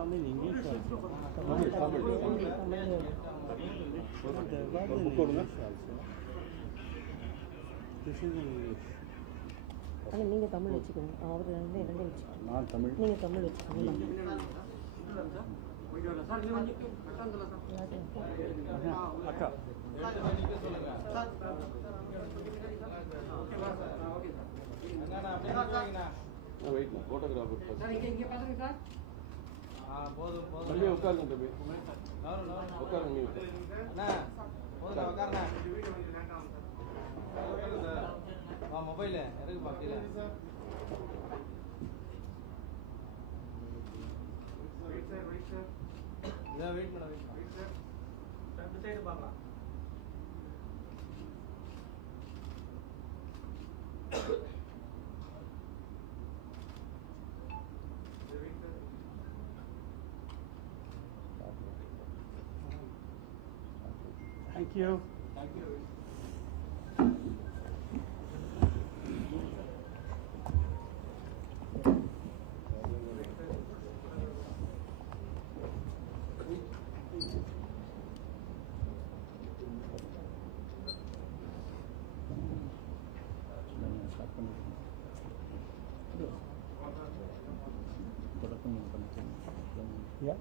some in English also. This is in English. ஆனால் நீங்கள் தமிழ் வச்சுக்கோங்க. அவர் ரெண்டே வச்சுக்கோங்க. நான் தமிழ். நீங்கள் தமிழ் வச்சுக்கோங்க. அக்கா. வெயிட் ஃபோட்டோகிராஃபர் தம்பி உட்காருங்க தம்பி உட்காருங்க நீ மொபைல் எதுக்கு பார்க்கல வெயிட் பண்ண ரெண்டு சைடு பார்க்கலாம் Thank you. Thank you. Yeah.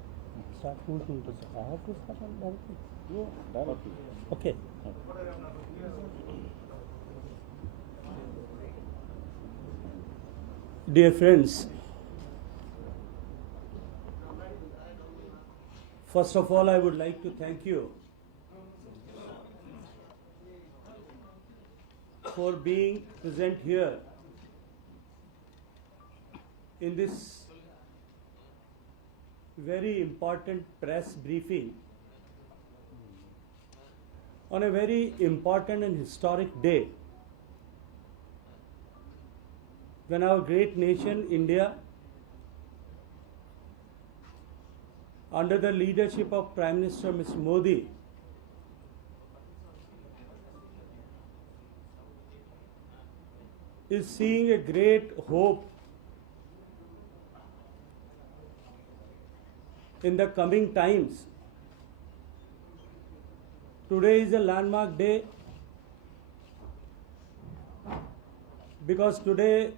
Start from the I have to start on directly. Yeah, directly. Okay. Dear friends, first of all, I would like to thank you for being present here in this very important press briefing on a very important and historic day when our great nation India, under the leadership of Prime Minister Mr. Modi, is seeing a great hope in the coming times. Today is a landmark day because today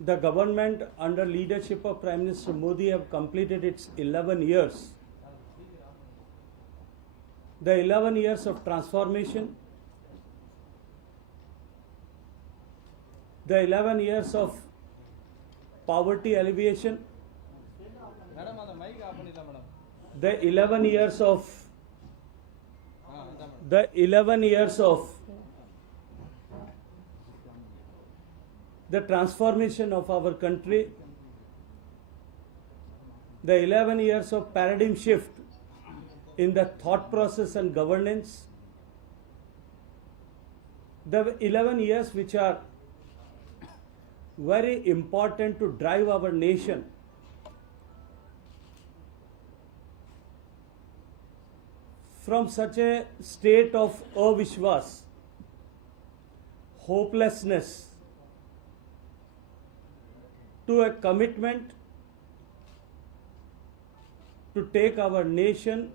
the government under leadership of Prime Minister Modi have completed its 11 years. The 11 years of transformation, the 11 years of poverty alleviation, the 11 years of the transformation of our country, the 11 years of paradigm shift in the thought process and governance, the 11 years which are very important to drive our nation from such a state of avishwas, hopelessness, to a commitment to take our nation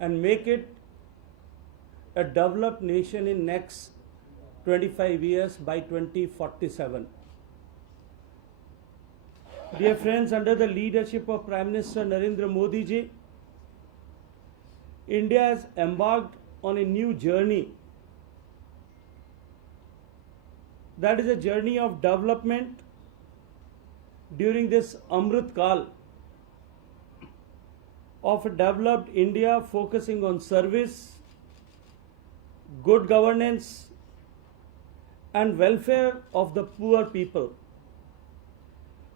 and make it a developed nation in next 25 years by 2047. Dear friends, under the leadership of Prime Minister Narendra Modi ji, India has embarked on a new journey. That is a journey of development during this Amrit Kal of a developed India focusing on service, good governance and welfare of the poor people.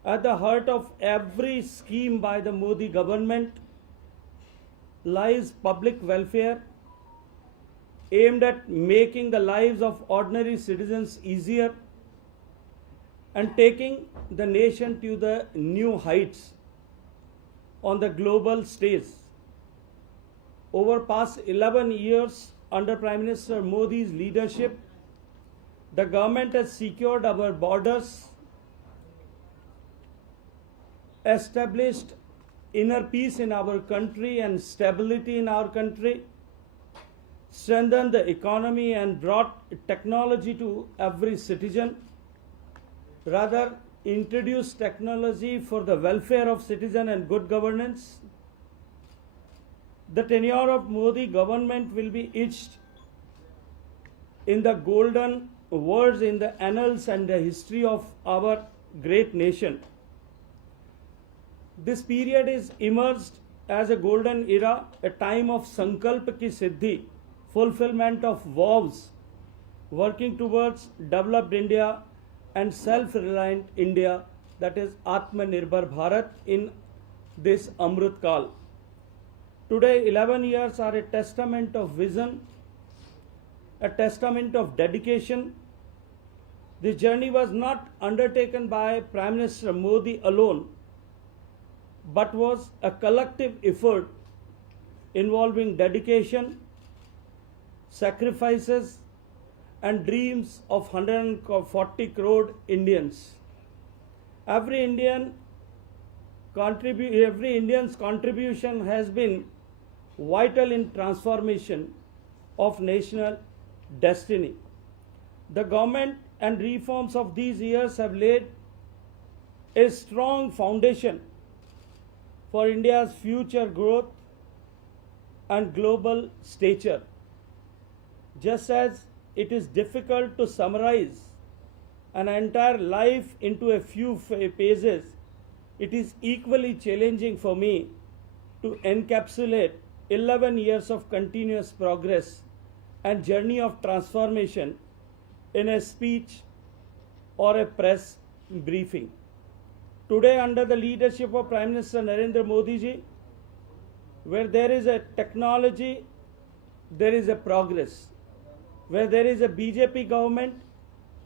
At the heart of every scheme by the Modi government lies public welfare aimed at making the lives of ordinary citizens easier and taking the nation to the new heights on the global stage. Over past 11 years under Prime Minister Modi's leadership, the government has secured our borders established inner peace in our country and stability in our country, strengthened the economy and brought technology to every citizen, rather introduced technology for the welfare of citizen and good governance. The tenure of Modi government will be etched in the golden words in the annals and the history of our great nation. This period is emerged as a golden era, a time of Sankalp ki Siddhi, fulfillment of vows, working towards developed India and self-reliant India, that is Atmanirbhar Bharat in this Amrit Kal. Today, 11 years are a testament of vision, a testament of dedication. This journey was not undertaken by Prime Minister Modi alone, but was a collective effort involving dedication, sacrifices, and dreams of 140 crore Indians. Every Indian's contribution has been vital in transformation of national destiny. The government and reforms of these years have laid a strong foundation for India's future growth and global stature. Just as it is difficult to summarize an entire life into a few pages, it is equally challenging for me to encapsulate 11 years of continuous progress and journey of transformation in a speech or a press briefing. Today, under the leadership of Prime Minister Narendra Modi ji, where there is a technology, there is a progress. Where there is a BJP government,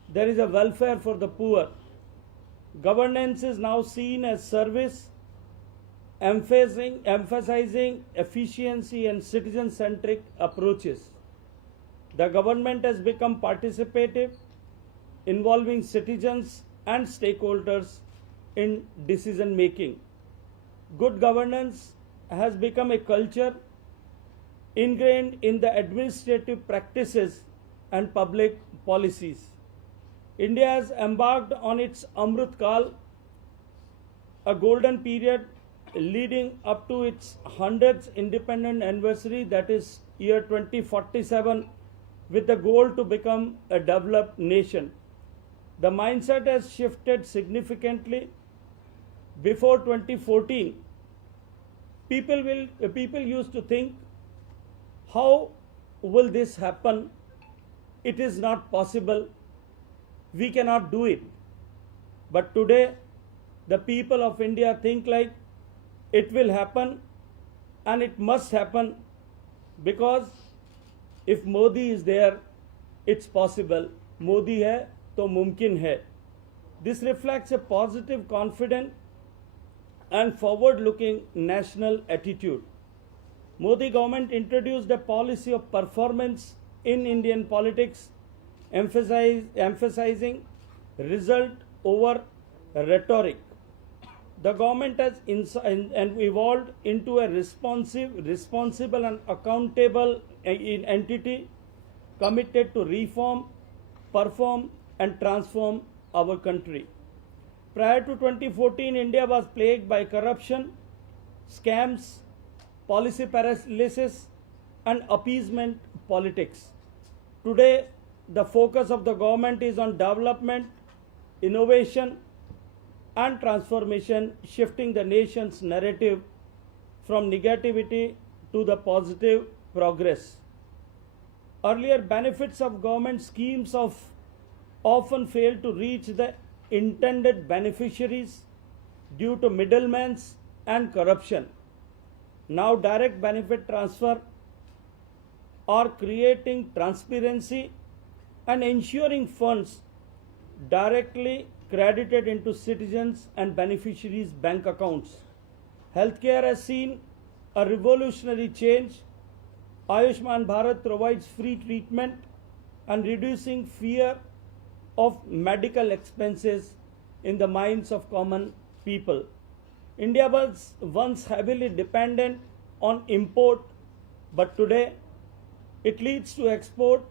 there is a welfare for the poor. Governance is now seen as service, emphasizing efficiency and citizen-centric approaches. The government has become participative, involving citizens and stakeholders in decision making. Good governance has become a culture ingrained in the administrative practices and public policies. India has embarked on its Amrit Kal, a golden period leading up to its 100th independent anniversary, that is year 2047, with the goal to become a developed nation. The mindset has shifted significantly. Before 2014, people used to think, how will this happen? It is not possible. We cannot do it. But today, the people of India think like it will happen and it must happen, because if Modi is there, it's possible. Modi hai to mumkin hai. This reflects a positive, confident and forward-looking national attitude. Modi government introduced a policy of performance in Indian politics, emphasizing result over rhetoric. The government has evolved into a responsible and accountable entity committed to reform, perform and transform our country. Prior to 2014, India was plagued by corruption, scams, policy paralysis and appeasement politics. Today, the focus of the government is on development, innovation and transformation, shifting the nation's narrative from negativity to the positive progress. Earlier, benefits of government schemes often failed to reach the intended beneficiaries due to middlemen and corruption. Now, direct benefit transfer are creating transparency and ensuring funds directly credited into citizens and beneficiaries' bank accounts. Healthcare has seen a revolutionary change. Ayushman Bharat provides free treatment and reducing fear of medical expenses in the minds of common people. India was once heavily dependent on import, but today it leads to export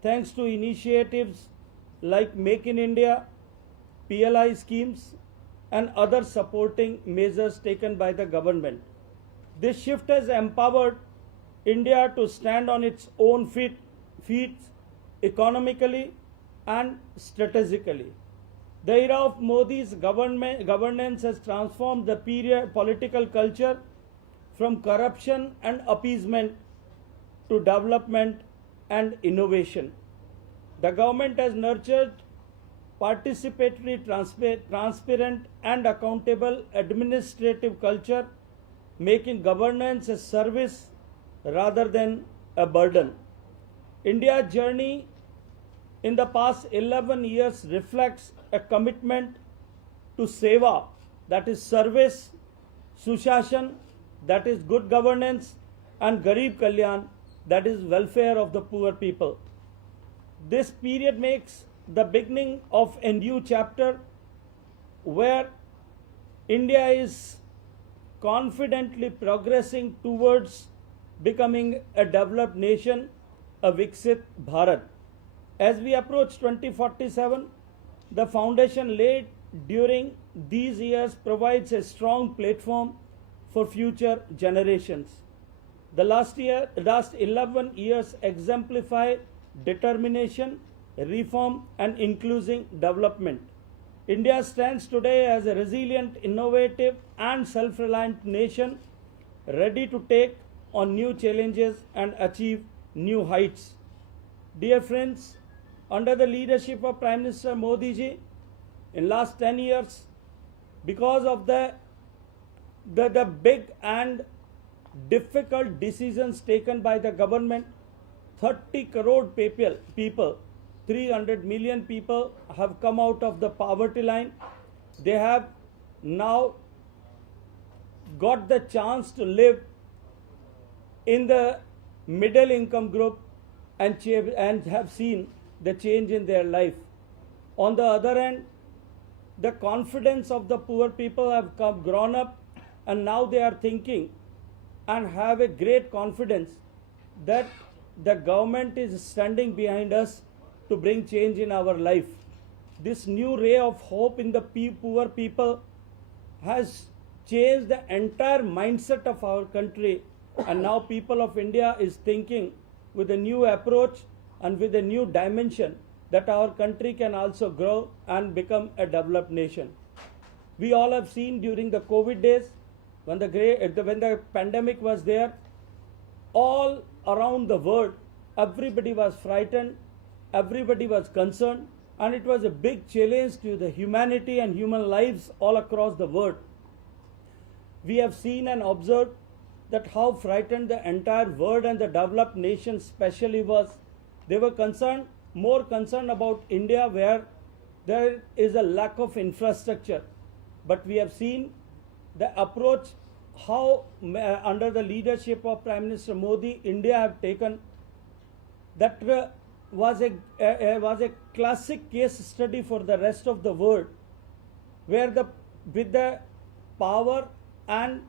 thanks to initiatives like Make in India, PLI schemes, and other supporting measures taken by the government. This shift has empowered India to stand on its own feet economically and strategically. The era of Modi's governance has transformed the political culture from corruption and appeasement to development and innovation. The government has nurtured participatory, transparent and accountable administrative culture, making governance a service rather than a burden. India's journey in the past 11 years reflects a commitment to seva, that is service, sushashan, that is good governance, and Garib Kalyan, that is welfare of the poor people. This period makes the beginning of a new chapter where India is confidently progressing towards becoming a developed nation, a Viksit Bharat. As we approach 2047, the foundation laid during these years provides a strong platform for future generations. The last 11 years exemplify determination, reform, and inclusive development. India stands today as a resilient, innovative, and self-reliant nation, ready to take on new challenges and achieve new heights. Dear friends, under the leadership of Prime Minister Modi ji, in last 10 years, because of the big and difficult decisions taken by the government, 30 crore people, 300 million people have come out of the poverty line. They have now got the chance to live in the middle income group and have seen the change in their life. On the other hand, the confidence of the poor people have grown up, and now they are thinking and have a great confidence that the government is standing behind us to bring change in our life. This new ray of hope in the poor people has changed the entire mindset of our country, and now people of India is thinking with a new approach and with a new dimension that our country can also grow and become a developed nation. We all have seen during the COVID days, when the pandemic was there, all around the world, everybody was frightened, everybody was concerned, and it was a big challenge to the humanity and human lives all across the world. We have seen and observed that how frightened the entire world and the developed nations especially was. They were more concerned about India, where there is a lack of infrastructure. But we have seen the approach, how under the leadership of Prime Minister Modi, India have taken. That was a classic case study for the rest of the world, where with the power and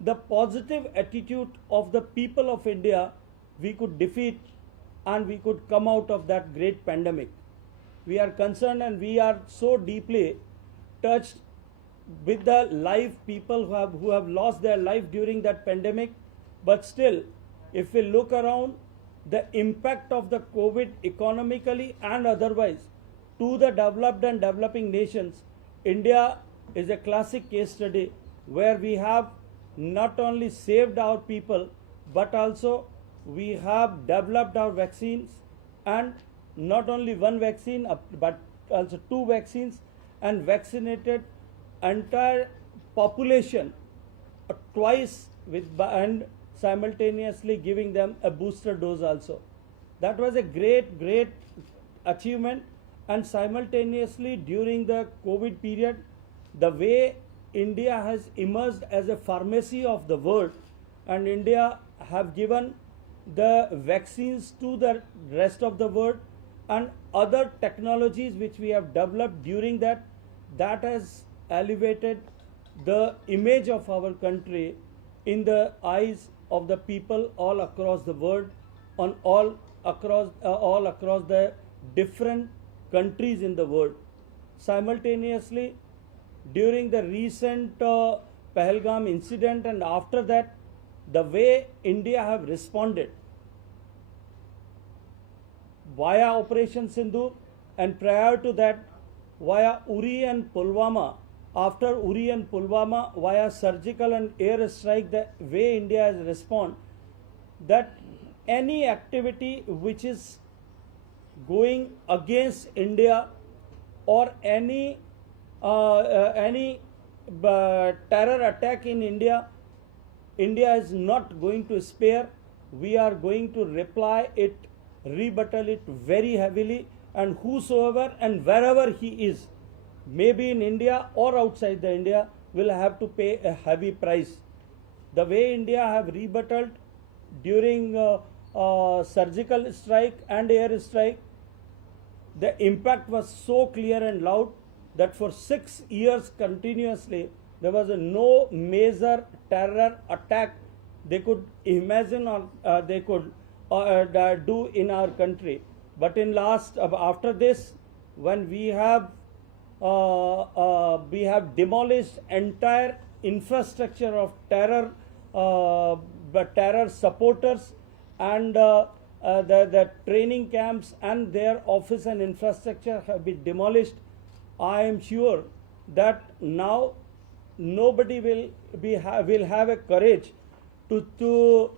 the positive attitude of the people of India, we could defeat and we could come out of that great pandemic. We are concerned and we are so deeply touched with the people who have lost their life during that pandemic. But still, if we look around, the impact of the COVID economically and otherwise to the developed and developing nations, India is a classic case study where we have not only saved our people, but also we have developed our vaccines, and not only one vaccine but also 2 vaccines, and vaccinated entire population twice and simultaneously giving them a booster dose also. That was a great achievement. And simultaneously during the COVID period, the way India has emerged as a pharmacy of the world, and India have given the vaccines to the rest of the world, and other technologies which we have developed during that has elevated the image of our country in the eyes of the people all across the world, on all across the different countries in the world. Simultaneously, during the recent Pahalgam incident and after that, the way India have responded via Operation Sindoor, and prior to that via Uri and Pulwama, after Uri and Pulwama via surgical and air strike, the way India has responded, that any activity which is going against India or any terror attack in India, India is not going to spare. We are going to reply it, rebuttal it very heavily, and whosoever and wherever he is, maybe in India or outside the India, will have to pay a heavy price. The way India have rebutted during surgical strike and air strike, the impact was so clear and loud that for 6 years continuously there was no major terror attack they could imagine or they could do in our country. But in last after this, when we have demolished entire infrastructure of terror supporters and the training camps and their office and infrastructure have been demolished, I am sure that now nobody will have a courage to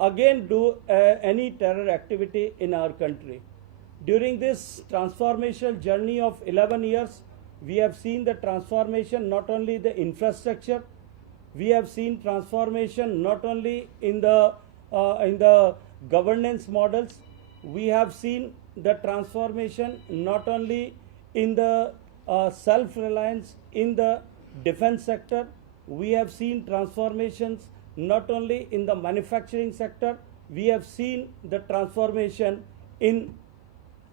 again do any terror activity in our country. During this transformational journey of 11 years, we have seen the transformation not only the infrastructure, we have seen transformation not only in the governance models, we have seen the transformation not only in the self-reliance in the defense sector, we have seen transformations not only in the manufacturing sector, we have seen the transformation in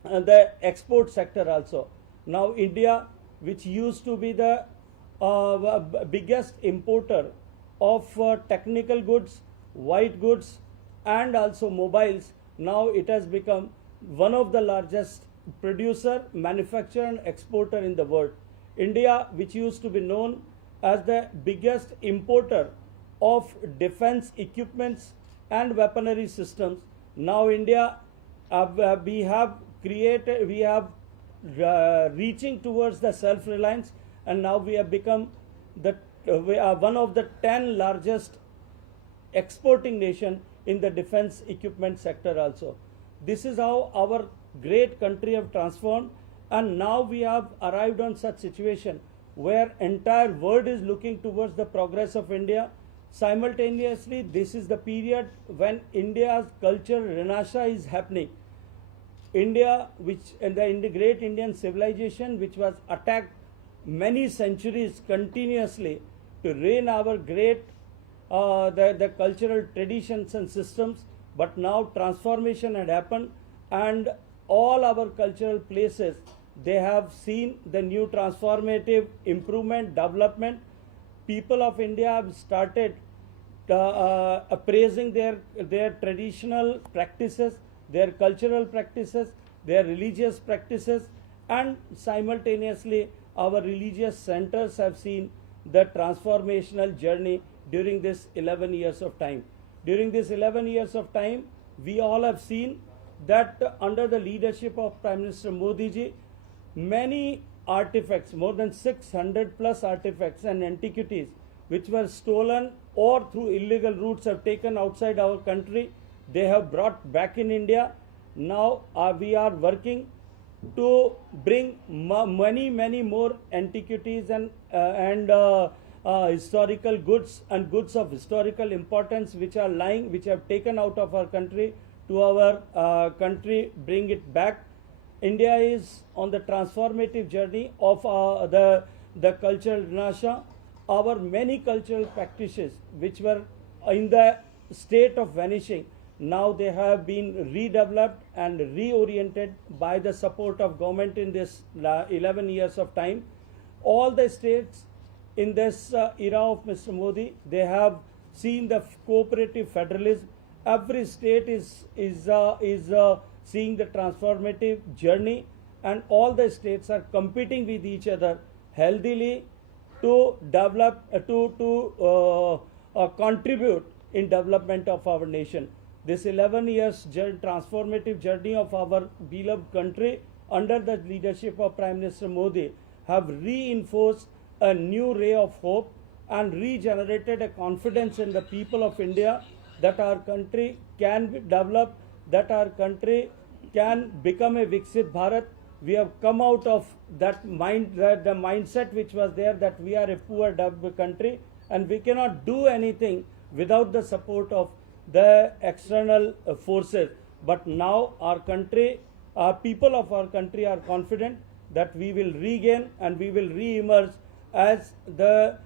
the export sector also. Now India, which used to be the biggest importer of technical goods, white goods and also mobiles, now it has become one of the largest producer, manufacturer and exporter in the world. India, which used to be known as the biggest importer of defense equipments and weaponry systems, now India we have reaching towards the self-reliance, and now we have become we are one of the 10 largest exporting nation in the defense equipment sector also. This is how our great country have transformed, and now we have arrived on such situation where entire world is looking towards the progress of India. Simultaneously, this is the period when India's cultural renaissance is happening. India, which in the great Indian civilization, which was attacked many centuries continuously to reign our great the cultural traditions and systems, but now transformation had happened and all our cultural places, they have seen the new transformative improvement, development. People of India have started appraising their traditional practices, their cultural practices, their religious practices, and simultaneously our religious centers have seen the transformational journey during this 11 years of time. During this 11 years of time, we all have seen that under the leadership of Prime Minister Modi ji, many artifacts, more than 600 plus artifacts and antiquities which were stolen or through illegal routes have taken outside our country, they have brought back in India. Now we are working to bring many more antiquities and historical goods and goods of historical importance which are lying, which have taken out of our country to our country, bring it back. India is on the transformative journey of the cultural renaissance. Our many cultural practices which were in the state of vanishing, now they have been redeveloped and reoriented by the support of government in this 11 years of time. All the states in this era of Mr. Modi. They have seen the cooperative federalism. Every state is seeing the transformative journey, and all the states are competing with each other healthily to develop, contribute in development of our nation. This 11 years transformative journey of our beloved country under the leadership of Prime Minister Modi have reinforced a new ray of hope and regenerated a confidence in the people of India that our country can be developed, that our country can become a Viksit Bharat. We have come out of that the mindset which was there that we are a poor developed country and we cannot do anything without the support of the external forces. But now our country, people of our country are confident that we will regain and we will re-emerge as the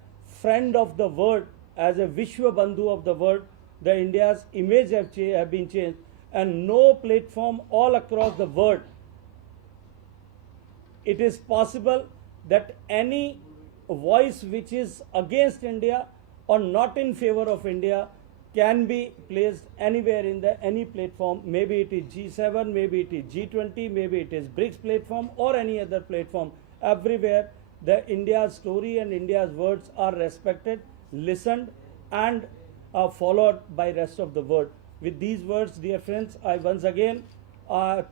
friend of the world, as a Vishwa Bandhu of the world. The India's image have been changed, and no platform all across the world it is possible that any voice which is against India or not in favor of India can be placed anywhere in any platform. Maybe it is G7, maybe it is G20, maybe it is BRICS platform or any other platform. Everywhere the India's story and India's words are respected, listened and followed by rest of the world. With these words, dear friends, I once again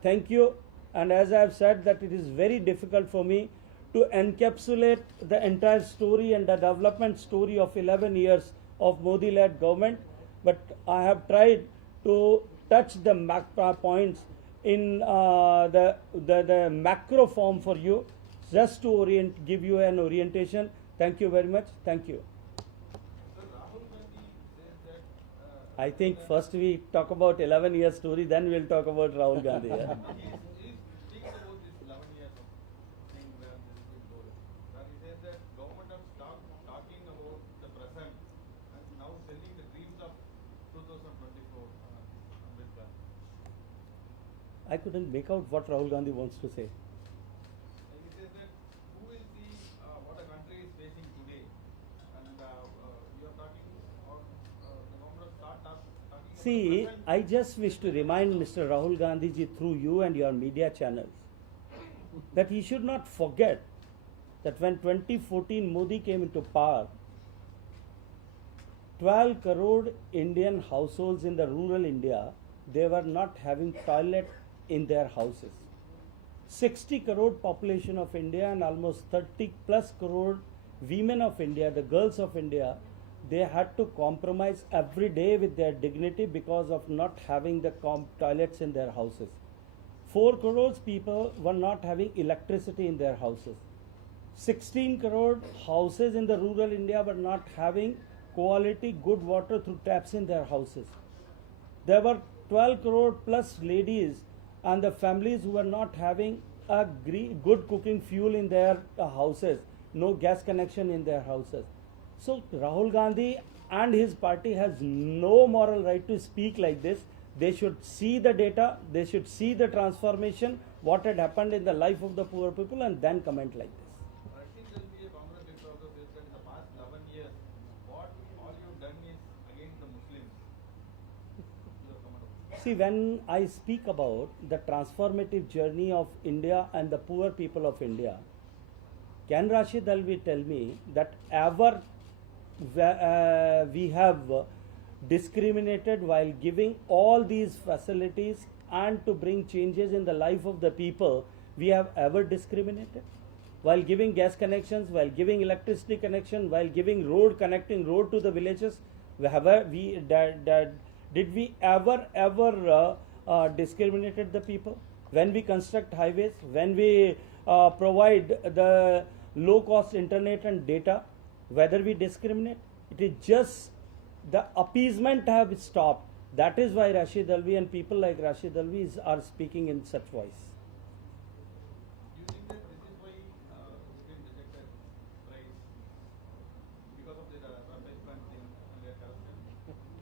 thank you. And as I have said that it is very difficult for me to encapsulate the entire story and the development story of 11 years of Modi-led government, but I have tried to touch the macro points in the macro form for you, just to give you an orientation. Thank you very much. Thank you. I think first we talk about 11 years story, then we'll talk about Rahul Gandhi. Yeah. I couldn't make out what Rahul Gandhi wants to say. He says that who will see what a country is facing today, and you are talking, or the government of start talking. See, I just wish to remind Mr. Rahul Gandhi ji through you and your media channels that he should not forget that when 2014 Modi came into power, 12 crore Indian households in the rural India, they were not having toilet in their houses. 60 crore population of India and almost 30 plus crore women of India, the girls of India, they had to compromise every day with their dignity because of not having the toilets in their houses. 4 crore people were not having electricity in their houses. 16 crore houses in the rural India were not having quality good water through taps in their houses. There were 12 crore plus ladies and the families who were not having a good cooking fuel in their houses, no gas connection in their houses. So Rahul Gandhi and his party has no moral right to speak like this. They should see the data, they should see the transformation, what had happened in the life of the poor people, and then comment like this. I think there will be a Congress leader also says that in the past 11 years, what all you've done is against the Muslims. See, when I speak about the transformative journey of India and the poor people of India, can Rashid Alvi tell me that ever we have discriminated while giving all these facilities and to bring changes in the life of the people, we have ever discriminated? While giving gas connections, while giving electricity connection, while giving connecting road to the villages, did we ever discriminated the people? When we construct highways, when we provide the low-cost internet and data, whether we discriminate, it is just the appeasement have stopped. That is why Rashid Alvi and people like Rashid Alvi are speaking in such voice. Do you think that this is why Muslims rejected rights because of their advertisement thing and their corruption?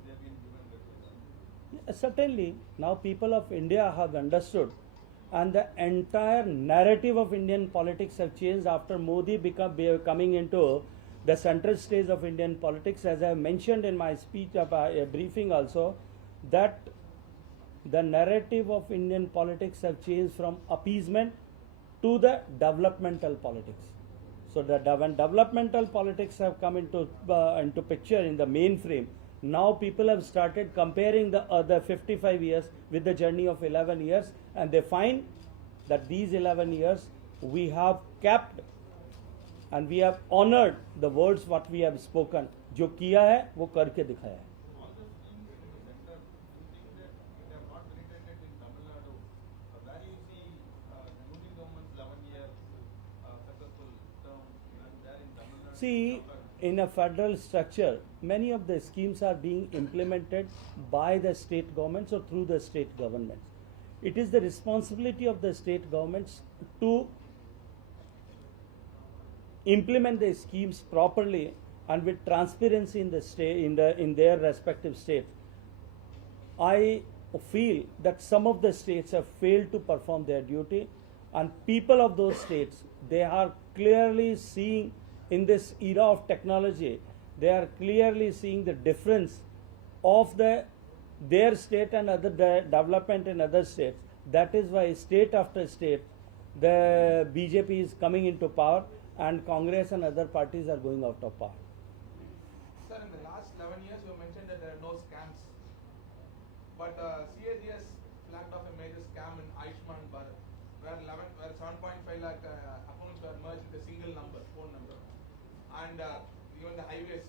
They have been given that. Certainly, now people of India have understood, and the entire narrative of Indian politics have changed after Modi coming into the central stage of Indian politics, as I mentioned in my speech, a briefing also, that the narrative of Indian politics have changed from appeasement to the developmental politics. So when developmental politics have come into picture in the mainframe, now people have started comparing the other 55 years with the journey of 11 years, and they find that these 11 years we have kept and we have honored the words what we have spoken. जो किया है वो करके दिखाया है. All the schemes in the center, you think that they have not penetrated in Tamil Nadu? Where you see the union government's 11-year successful term, and there in Tamil Nadu? See, in a federal structure, many of the schemes are being implemented by the state governments or through the state governments. It is the responsibility of the state governments to implement the schemes properly and with transparency in the state, in their respective states. I feel that some of the states have failed to perform their duty, and people of those states, they are clearly seeing in this era of technology, they are clearly seeing the difference of their state and other development in other states. That is why state after state, the BJP is coming into power, and Congress and other parties are going out of power. Sir, in the last 11 years, you mentioned that there are no scams. But CAG has flagged off a major scam in Ayushman Bharat, where 7.5 lakh accounts were merged with a single number, phone number. And even the highways,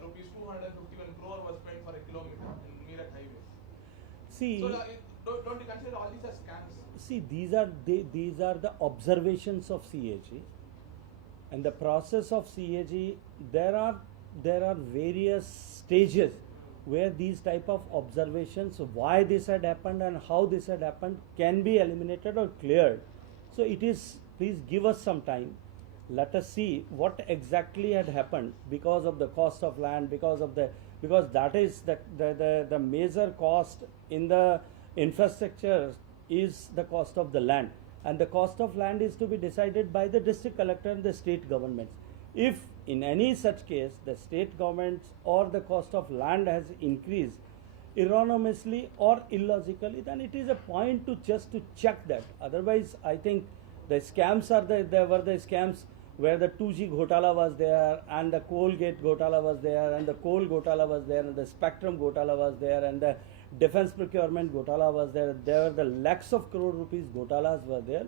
rupees 251 crore was spent for a kilometer in Meerut highways. See, So don't you consider all these as scams? see, these are the observations of CAG. And the process of CAG, there are various stages where these type of observations, why this had happened and how this had happened, can be eliminated or cleared. So it is, please give us some time. Let us see what exactly had happened because of the cost of land, because that is the major cost in the infrastructure is the cost of the land, and the cost of land is to be decided by the district collector and the state governments. If in any such case the state governments or the cost of land has increased erroneously or illogically, then it is a point to just to check that. Otherwise, I think the scams there were the scams where the 2G Ghotala was there, and the Coalgate Ghotala was there, and the coal Ghotala was there, and the spectrum Ghotala was there, and the defense procurement Ghotala was there. There were the lakhs of crore rupees Ghotalas were there.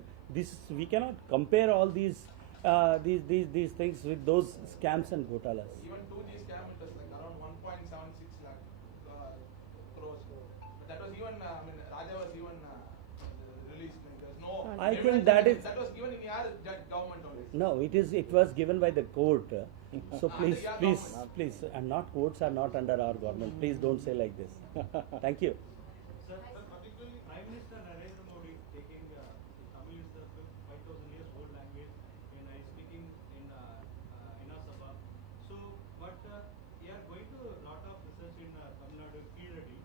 We cannot compare all these things with those scams and Ghotalas. Even 2G scam, it was like around 1.76 lakh crores. But that was even, Raja was even released. There was no. I think that is. That was given in your government only. No, it was given by the court. So Under please, your please, and not courts are not under our government. Please don't say like this. Thank you. Sir, particularly Prime Minister Narendra Modi taking Tamil is the 5,000 years old language when I speaking in our Sabha. So, but we are going to a lot of research in Tamil Nadu already,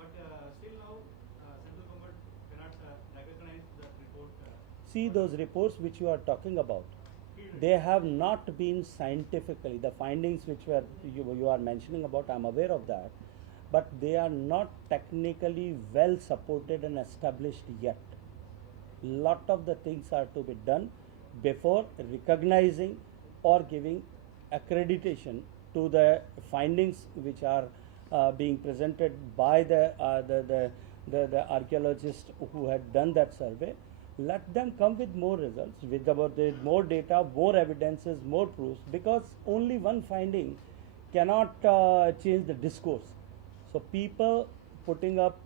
but still now central government cannot recognize that report. See those reports which you are talking about. They have not been scientifically, the findings which you are mentioning about, I am aware of that, but they are not technically well supported and established yet. Lot of the things are to be done before recognizing or giving accreditation to the findings which are being presented by the archaeologists who had done that survey. Let them come with more results, with more data, more evidences, more proofs, because only one finding cannot change the discourse. So people putting up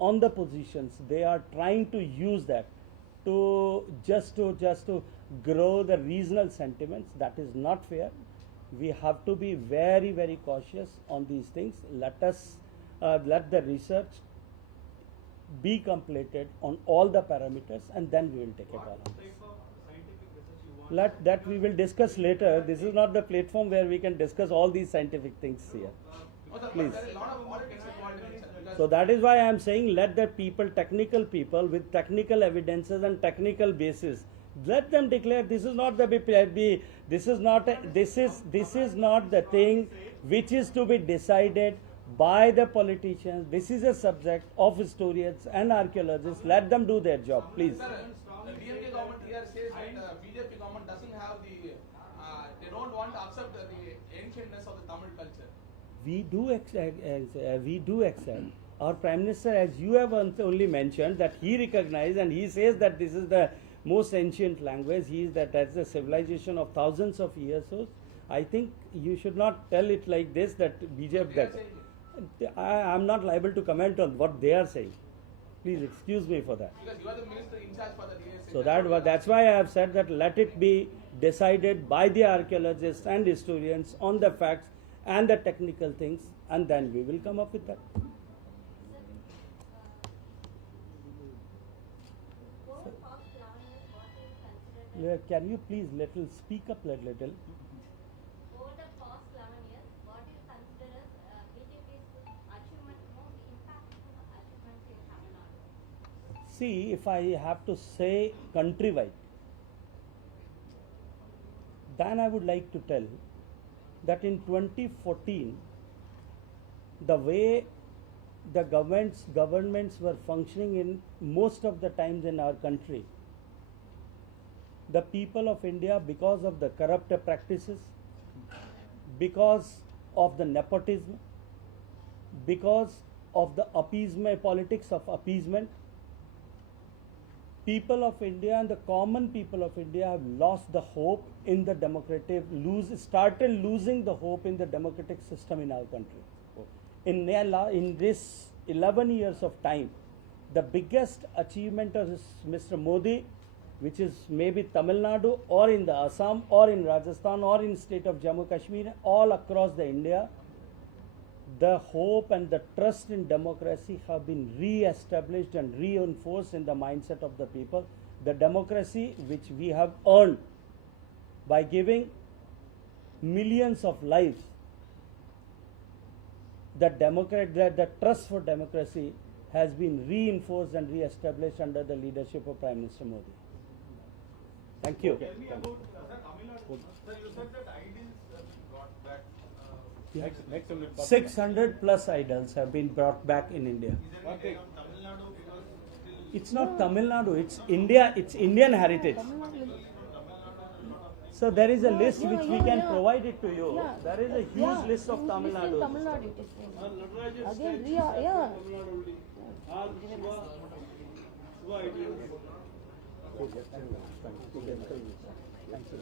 on the positions, they are trying to use that to just to grow the regional sentiments. That is not fair. We have to be very, very cautious on these things. Let us let the research be completed on all the parameters, and then we will take a call on this. Let that we will discuss later. This is not the platform where we can discuss all these scientific things here. Please. There are a lot of politics involved in it, because So that is why I am saying let the people, technical people with technical evidences and technical basis, Let them declare. This is not the this is not this is not the thing which is to be decided by the politicians. This is a subject of historians and archaeologists. Let them do their job, please. Sir, the DMK government here says that BJP government doesn't have the, they don't want to accept the ancientness of the Tamil culture. We do accept. Our Prime Minister, as you have only mentioned, that he recognized and he says that this is the most ancient language. That's a civilization of thousands of years. So I think you should not tell it like this that BJP. They are saying it. I am not liable to comment on what they are saying. Please excuse me for that. Because you are the minister in charge for the DSA. So that's why I have said that let it be decided by the archaeologists and historians on the facts and the technical things, and then we will come up with that. Can you please speak up a little? Over the past 11 years, what do you consider as BJP's achievement, most impactful achievements in Tamil Nadu? See, if I have to say countrywide, then I would like to tell that in 2014, the way the governments were functioning in most of the times in our country, the people of India, because of the corrupt practices, because of the nepotism, because of the appeasement, politics of appeasement, people of India and the common people of India have lost the hope in the started losing the hope in the democratic system in our country. In this 11 years of time, the biggest achievement of Mr. Modi, which is maybe Tamil Nadu or in the Assam or in Rajasthan or in state of Jammu Kashmir, all across the India, the hope and the trust in democracy have been re-established and reinforced in the mindset of the people. The democracy which we have earned by giving millions of lives, the trust for democracy has been reinforced and re-established under the leadership of Prime Minister Modi. Thank you. Tell me about Tamil Nadu. Sir, you said that ideals have been brought back. 600 plus idols have been brought back in India. Is there any on Tamil Nadu because still It's not Tamil Nadu, it's India, it's Indian heritage. So there is a list which we can provide it to you. Yeah. There is a huge list of Tamil Tamil Nadu. Nadu it is saying. Again, yeah. Thank you.